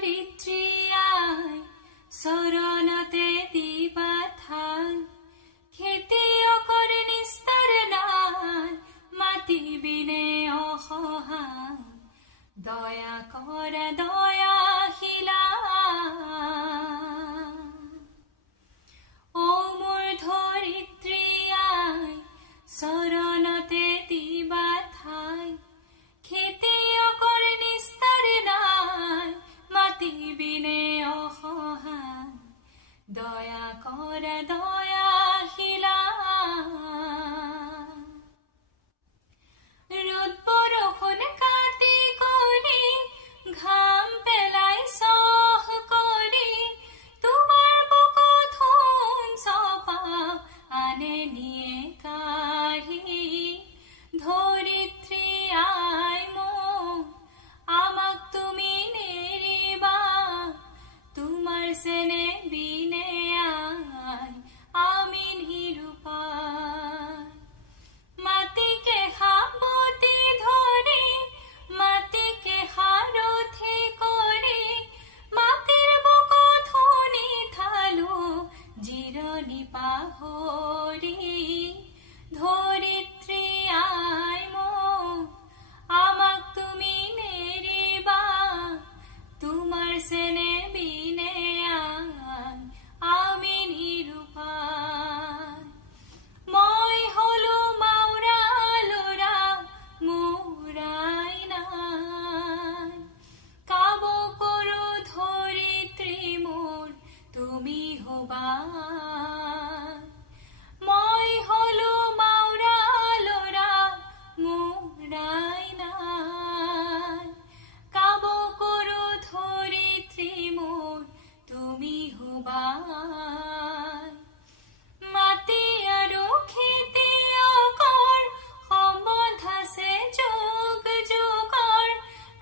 ধৰিত্ৰী আই চৰণতে দিবা ঠাই খেতিয়কৰ নিস্তাৰ নাই মাটি বিনে অসহায় দয়া কৰা দয়াশীলা ও মোৰ ধৰিত্ৰী আই চৰণতে দিবা ঠাই খেতিয়কৰ নিস্তাৰ নাই মাটি বিনে অসহায় দয়া কৰা দয়াশীলা ৰ'দ বৰষুণ কাটি কৰি ঘাম পেলাই চহ কৰি তোমাৰ বুকুত সোণ চপা আনে নিয়ে কাঢ়ি ধৰিত্ৰী আই মোক আমাক তুমি নেৰিবা তোমাৰ চেনে বিনে আই আমি নিৰুপায় মাটিকে সাবতি ধৰি মাটিকে সাৰথি কৰি মাটিৰ বুকুত শুনি থালো জিৰণি পাহৰি ধৰিত্ৰী আই মোক আমাক তুমি নেৰিবা তোমাৰ চেনে বিনে আই আমি নিৰুপায় মই হলো মাউৰা লৰা মোৰ আই নাই কাব কৰো ধৰিত্ৰী মোৰ তুমি হবা মই হলো মাউৰা লৰা মোৰ আই নাই কাব কৰো ধৰিত্ৰী মোৰ তুমি হবা মাটি আৰু খেতিয়কৰ সম্বন্ধ আছে যুগ যুগৰ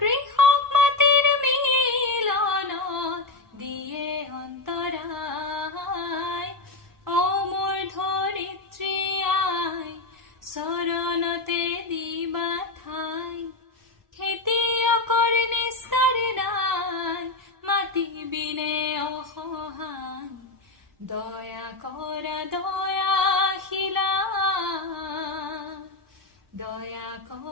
কৃষক মাটিৰ মিলনত দিয়ে অন্তৰায় ও মোৰ ধৰিত্ৰী আই চৰণতে দিবা ঠাই খেতিয়কৰ নিস্তাৰ নাই মাটি বিনে অসহায় দয়া কৰা দয়াশীলা দয়া কৰা